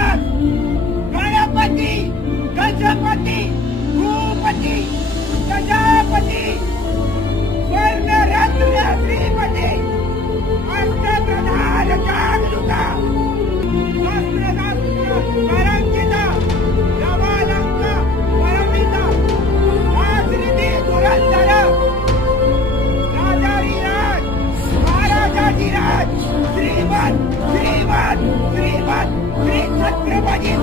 महाराज गणपती गजपती भूपती प्रजापती स्वर्णरत्न श्रीपती अष्टप्रधान जागरूका परंकिता रवालंक परमिता राजनीती धुरंधर राजाधिराज महाराजाधिराज श्रीमंत श्रीमंत श्रीमंत श्री छत्रपती